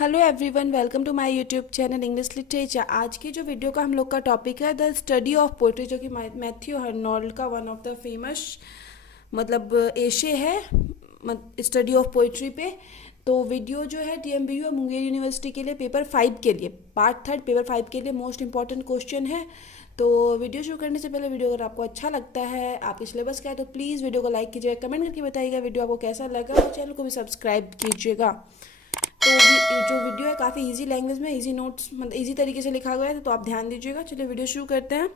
Hello everyone, welcome to my YouTube channel English literature. आज की जो वीडियो का हम लोग का टॉपिक है द स्टडी ऑफ पोइट्री, जो कि मैथ्यू अर्नोल्ड का वन ऑफ द फेमस एशे है स्टडी ऑफ पोइट्री पे। तो वीडियो जो है TMBU और मुंगेर यूनिवर्सिटी के लिए पेपर 5 के लिए पार्ट 3 पेपर 5 के लिए मोस्ट इंपॉर्टेंट क्वेश्चन है। तो वीडियो शुरू करने से पहले वीडियो अगर आपको अच्छा लगता है, आपके सिलेबस का है, तो प्लीज़ वीडियो को लाइक कीजिएगा, कमेंट करके बताइएगा वीडियो आपको कैसा लगा और चैनल को भी सब्सक्राइब कीजिएगा। तो जो वीडियो है काफ़ी इजी लैंग्वेज में, इजी नोट्स मतलब इजी तरीके से लिखा गया है, तो आप ध्यान दीजिएगा। चलिए वीडियो शुरू करते हैं।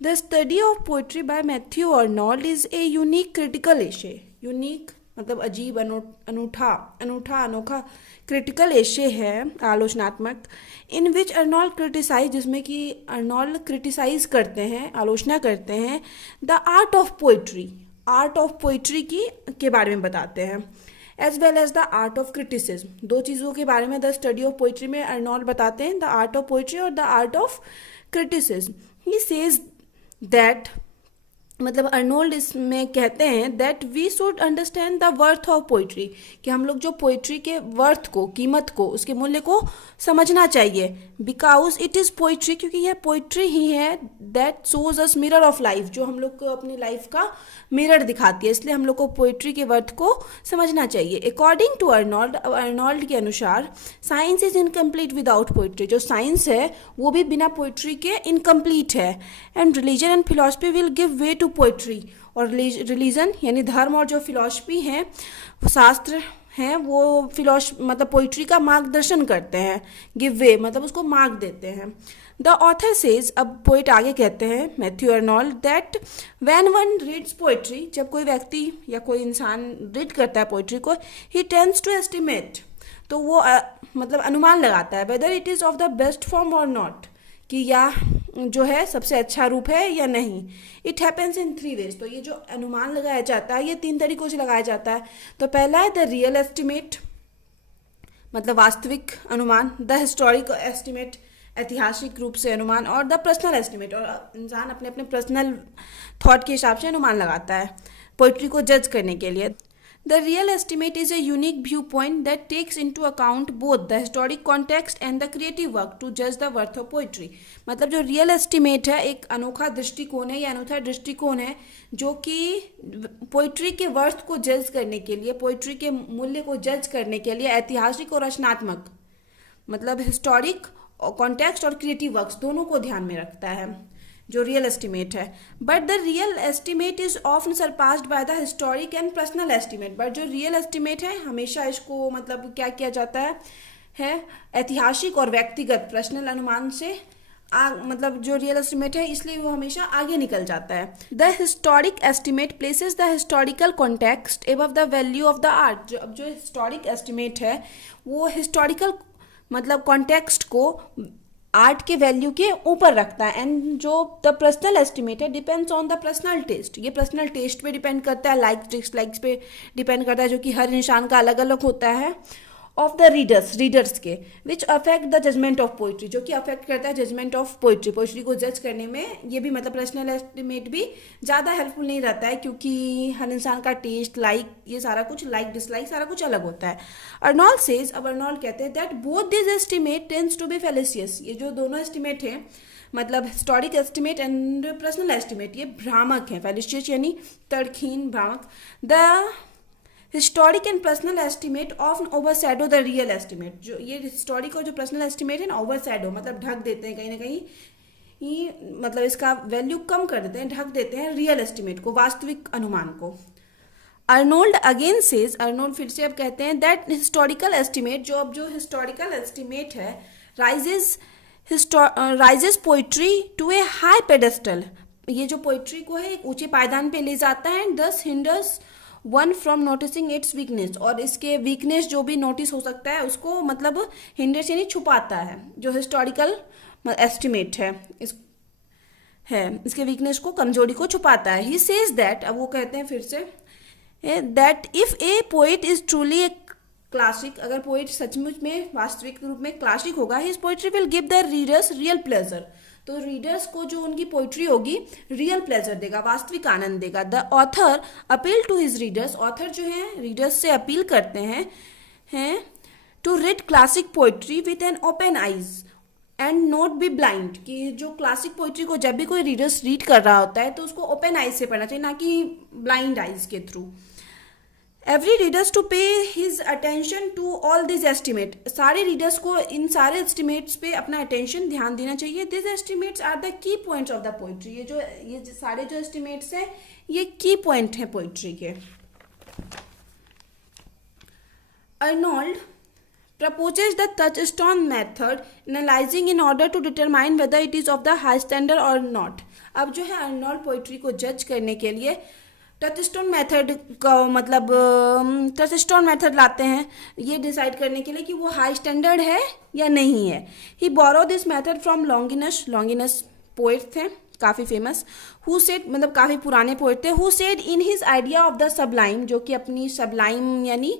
The study of poetry bye Matthew Arnold is a unique critical एशे। यूनिक मतलब अजीब, अनोखा क्रिटिकल एशे है, आलोचनात्मक। इन विच अर्नोल्ड क्रिटिसाइज, जिसमें कि अर्नोल्ड क्रिटिसाइज करते हैं, आलोचना करते हैं द आर्ट ऑफ पोइट्री के बारे में बताते हैं, as well as the art of criticism. दो चीज़ों के बारे में द स्टडी ऑफ पोइट्री में अर्नोल्ड बताते हैं, द आर्ट ऑफ पोइट्री और the art of criticism. He says that मतलब अर्नोल्ड इसमें कहते हैं that we should understand the worth of poetry, कि हम लोग जो पोइट्री के वर्थ को, कीमत को, उसके मूल्य को समझना चाहिए। बिकॉज इट इज़ पोइट्री, क्योंकि यह पोइट्री ही है that shows us mirror of life, जो हम लोग को अपनी लाइफ का मिरर दिखाती है। इसलिए हम लोग को पोइट्री के वर्थ को समझना चाहिए। अकॉर्डिंग टू अर्नोल्ड के अनुसार science is incomplete without poetry. जो साइंस है वो भी बिना पोइट्री के इनकम्प्लीट है। And religion and philosophy will give way to poetry. और रिलीजन यानी धर्म और जो फिलॉसफी है, शास्त्र हैं, वो मतलब पोइट्री का मार्गदर्शन करते हैं। गिव वे मतलब उसको मार्ग देते हैं। द ऑथर सेज, अब पोइट आगे कहते हैं Matthew Arnold, that when one reads poetry, जब कोई व्यक्ति या कोई इंसान रीड करता है पोइट्री को, ही टेंड्स टू एस्टिमेट, तो वो मतलब अनुमान लगाता है, whether it is of the best form और नॉट, कि या जो है सबसे अच्छा रूप है या नहीं। It happens in 3 ways. तो ये जो अनुमान लगाया जाता है ये 3 तरीकों से लगाया जाता है। तो पहला है द रियल एस्टिमेट, मतलब वास्तविक अनुमान, द हिस्टोरिकल एस्टिमेट, ऐतिहासिक रूप से अनुमान, और द पर्सनल एस्टिमेट, और इंसान अपने अपने पर्सनल थॉट के हिसाब से अनुमान लगाता है पोइट्री को जज करने के लिए। The real estimate is a unique viewpoint that takes into account both the historic context and the creative work to judge the worth of poetry। मतलब जो रियल एस्टिमेट है एक अनोखा दृष्टिकोण है या अनूठा दृष्टिकोण है, जो कि पोइट्री के वर्थ को जज करने के लिए, पोइट्री के मूल्य को जज करने के लिए ऐतिहासिक और रचनात्मक मतलब हिस्टोरिक कॉन्टेक्स्ट और क्रिएटिव वर्क्स दोनों को ध्यान में रखता है, जो रियल एस्टिमेट है। But the real estimate is often surpassed by the historic and personal estimate. But जो रियल एस्टिमेट है हमेशा इसको मतलब क्या किया जाता है ऐतिहासिक और व्यक्तिगत पर्सनल अनुमान से मतलब जो रियल एस्टिमेट है इसलिए वो हमेशा आगे निकल जाता है। The historic estimate places the historical context above the value of the art. जो हिस्टोरिक एस्टिमेट है वो हिस्टोरिकल मतलब कॉन्टेक्स्ट को आर्ट के वैल्यू के ऊपर रखता है। एंड जो द पर्सनल एस्टिमेट है depends on the personal taste. ये पर्सनल टेस्ट पे डिपेंड करता है, लाइक्स पे डिपेंड करता है, जो कि हर इंसान का अलग अलग होता है। ऑफ द रीडर्स के which affect the judgement of poetry, जो कि अफेक्ट करता है जजमेंट ऑफ पोइट्री को जज करने में। ये भी मतलब पर्सनल एस्टिमेट भी ज़्यादा हेल्पफुल नहीं रहता है, क्योंकि हर इंसान का टेस्ट, लाइक, ये सारा कुछ, लाइक डिसलाइक सारा कुछ अलग होता है। अर्नोल्ड सेज, अब अर्नोल्ड कहते हैं that both this estimate tends to be fallacious. ये जो दोनों एस्टिमेट हैं मतलब historic estimate and personal estimate, ये भ्रामक है। फेलिसियस यानी तर्कहीन, भ्रामक। The historic and personal estimate often overshadow the real estimate. जो ये हिस्टोरिक और जो पर्सनल एस्टिमेट है ना, ओवरशैडो मतलब ढक देते हैं कहीं ना कहीं, मतलब इसका वैल्यू कम कर देते हैं, ढक देते हैं रियल एस्टिमेट को, वास्तविक अनुमान को। अर्नोल्ड अगेन सेज, अर्नोल्ड फिर से अब कहते हैं दैट हिस्टोरिकल एस्टिमेट, जो हिस्टोरिकल एस्टिमेट है raises poetry to a high pedestal. ये जो पोइट्री को है एक ऊंचे पायदान पे ले जाता है। एंड दस hinders one from noticing it's weakness, और इसके वीकनेस जो भी नोटिस हो सकता है उसको मतलब हिंडर्स यानी छुपाता है। जो हिस्टोरिकल एस्टिमेट है इसके वीकनेस को, कमजोरी को छुपाता है। ही सेज दैट, अब वो कहते हैं फिर say that if a poet is truly a classic, अगर पोइट सचमुच में वास्तविक रूप में क्लासिक होगा, his poetry will give the readers real pleasure. तो रीडर्स को जो उनकी पोइट्री होगी रियल प्लेजर देगा, वास्तविक आनंद देगा। The author appeal to his readers, author जो है रीडर्स से अपील करते हैं to read classic poetry with an open eyes and not be blind, कि जो क्लासिक पोइट्री को जब भी कोई रीडर्स रीड कर रहा होता है तो उसको ओपन आइज से पढ़ना चाहिए, ना कि ब्लाइंड आइज के through. Every readers to pay his attention to all this estimate, सारे रीडर्स को इन सारे एस्टिमेट्स पे अपना अटेंशन ध्यान देना चाहिए. This estimates are the key points of the poetry, ये सारे जो एस्टिमेट्स हैं ये की पॉइंट हैं पोइट्री के. Arnold proposes the touchstone method analyzing in order to determine whether it is of the high standard or not. अब जो है अर्नोल्ड पोइट्री को जज करने के लिए टचस्टोन मेथड का मतलब टचस्टोन मेथड लाते हैं ये डिसाइड करने के लिए कि वो हाई स्टैंडर्ड है या नहीं है. He borrow this method from Longinus, Longinus poet थे काफ़ी फेमस, हु सेड मतलब काफ़ी पुराने पोइट थे, who said in his idea of the Sublime, जो कि अपनी सबलाइम यानी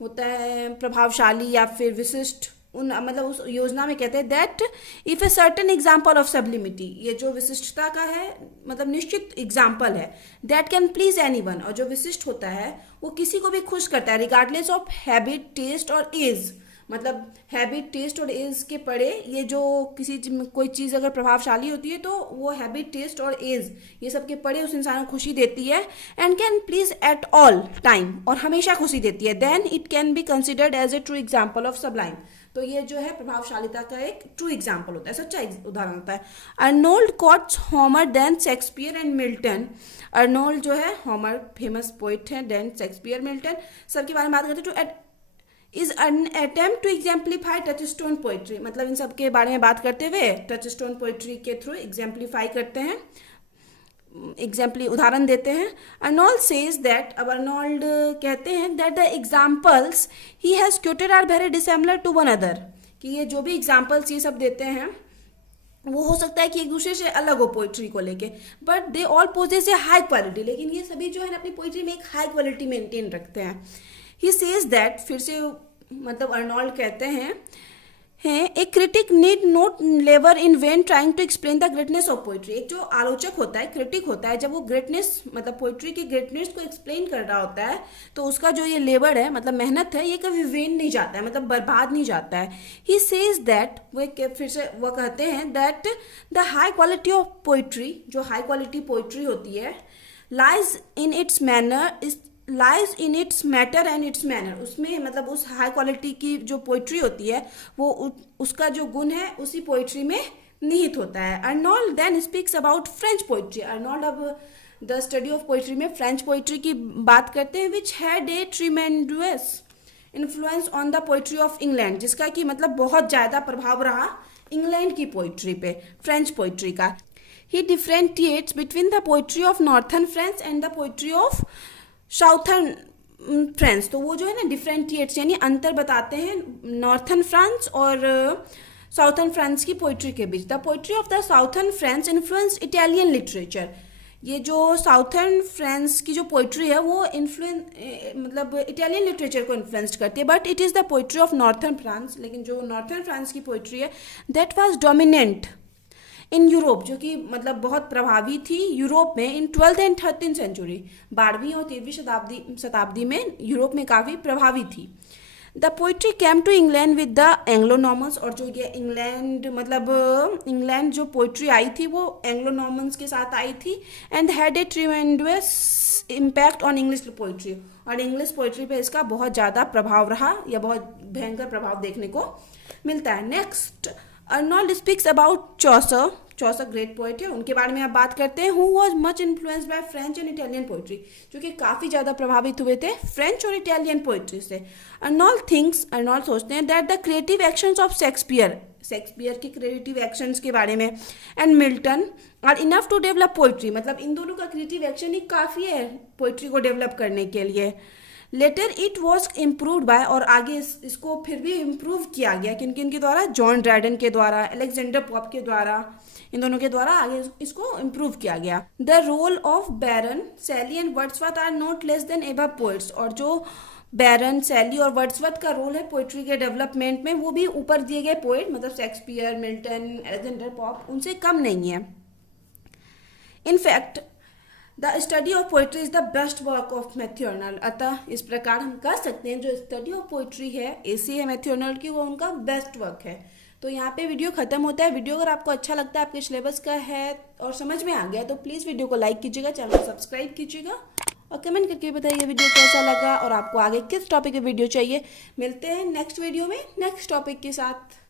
होता है प्रभावशाली या फिर विशिष्ट, उन मतलब उस योजना में कहते हैं that if a certain example of sublimity, ये जो विशिष्टता का है मतलब निश्चित एग्जाम्पल है, दैट कैन प्लीज एनीवन, और जो विशिष्ट होता है वो किसी को भी खुश करता है रिगार्डलेस ऑफ हैबिट टेस्ट और एज, मतलब हैबिट टेस्ट और एज के पड़े, ये जो किसी कोई चीज़ अगर प्रभावशाली होती है तो वो हैबिट टेस्ट और एज ये सब के पड़े उस इंसान को खुशी देती है. And can please at all time, और हमेशा खुशी देती है. Then it can be considered as a true example of sublime, तो ये जो है प्रभावशालिता का एक ट्रू एग्जाम्पल होता है, सच्चा उदाहरण होता है. Arnold quotes Homer then Shakespeare and Milton, Arnold जो है होमर फेमस पोइट है, देन शेक्सपियर मिल्टन सबके बारे में बात करते हैं. To is an attempt to exemplify touchstone poetry, मतलब इन सब के बारे में बात करते हुए टचस्टोन पोइट्री के थ्रू एग्जाम्पलीफाई करते हैं, उदाहरण देते हैं. अर्नोल्ड सेज दैट, अब अर्नोल्ड कहते हैं that the examples he has quoted are very dissimilar to one other, कि ये जो भी एग्जाम्पल्स ये सब देते हैं वो हो सकता है कि एक दूसरे से अलग हो पोइट्री को लेके, but they all poses A high quality, लेकिन ये सभी जो है ना अपनी पोइट्री में एक हाई क्वालिटी मेंटेन रखते हैं. ही सेज दैट, फिर से मतलब अर्नोल्ड कहते हैं ए क्रिटिक नीड नोट लेवर in vain trying to explain the greatness of poetry. एक जो आलोचक होता है, क्रिटिक होता है, जब वो ग्रेटनेस मतलब पोइट्री की ग्रेटनेस को एक्सप्लेन कर रहा होता है तो उसका जो ये लेबर है मतलब मेहनत है ये कभी वेन नहीं जाता है, मतलब बर्बाद नहीं जाता है. ही सेज दैट, वो फिर से वो कहते हैं that the high quality of poetry, जो हाई क्वालिटी पोइट्री होती है, lies in its matter and it's manner, उसमें मतलब उस हाई क्वालिटी की जो पोइट्री होती है वो उसका जो गुण है उसी पोइट्री में निहित होता है. Arnold then speaks about French poetry, Arnold अब द स्टडी ऑफ पोइट्री में फ्रेंच पोइट्री की बात करते हैं, which had a tremendous influence on the poetry of England, जिसका कि मतलब बहुत ज़्यादा प्रभाव रहा इंग्लैंड की पोइट्री पे, फ्रेंच पोइट्री का. He differentiates between the poetry of northern France and the poetry of southern France, तो वो जो है ना डिफ्रेंटिएट्स यानी अंतर बताते हैं नॉर्थर्न फ्रांस और साउथर्न फ्रांस की पोइट्री के बीच. The poetry of the southern France influence Italian literature, ये जो साउथर्न फ्रांस की जो पोइट्री है वो मतलब इटालियन लिटरेचर को इन्फ्लुएंस करती है. But it is the poetry of northern France, लेकिन जो नॉर्थर्न फ्रांस की पोइट्री है that was dominant in Europe, जो कि मतलब बहुत प्रभावी थी यूरोप में इन 12th एंड 13th सेंचुरी, 12वीं और 13वीं शताब्दी में यूरोप में काफ़ी प्रभावी थी. The poetry came to England with the Anglo Normans, और जो ये इंग्लैंड मतलब इंग्लैंड जो पोइट्री आई थी वो एंग्लो नॉर्मन्स के साथ आई थी. And had a tremendous impact on English poetry, और इंग्लिश पोइट्री पे इसका बहुत ज़्यादा प्रभाव रहा या बहुत भयंकर प्रभाव देखने को मिलता है. Next Arnold speaks about Chaucer, Chaucer great poet है, उनके बारे में आप बात करते हैं. Who was much influenced by French and Italian poetry, जो कि काफ़ी ज़्यादा प्रभावित हुए थे फ्रेंच और इटालियन पोइट्री से. अर्नोल्ड सोचते हैं that the creative actions of Shakespeare के क्रिएटिव एक्शंस के बारे में and Milton are enough to develop poetry, मतलब इन दोनों का क्रिएटिव एक्शन ही काफ़ी है पोइट्री को डेवलप करने के लिए. Later it was improved by, और आगे इसको फिर भी इम्प्रूव किया गया किन किन के द्वारा, जॉन ड्राइडन के द्वारा, अलेक्जेंडर पॉप के द्वारा, इन दोनों के द्वारा आगे इसको इम्प्रूव किया गया. The role of Byron, Shelley and Wordsworth are not less than above poets, और जो बैरन, शैली और वर्ड्सवर्थ का रोल है पोइट्री के डेवलपमेंट में वो भी ऊपर दिए गए पोइट मतलब शेक्सपियर, मिल्टन, अलेक्जेंडर पॉप उनसे कम नहीं है. In fact the study of poetry is the best work of Matthew Arnold. अतः इस प्रकार हम कह सकते हैं जो स्टडी ऑफ पोइट्री है ऐसी है मैथ्यू अर्नल्ड की, वो उनका बेस्ट वर्क है। तो यहाँ पे वीडियो खत्म होता है। वीडियो अगर आपको अच्छा लगता है, आपके सिलेबस का है और समझ में आ गया, तो प्लीज़ वीडियो को लाइक कीजिएगा, चैनल को सब्सक्राइब कीजिएगा और कमेंट करके बताइए वीडियो कैसा लगा और आपको आगे किस टॉपिक पे वीडियो चाहिए। मिलते हैं नेक्स्ट वीडियो में नेक्स्ट टॉपिक के साथ।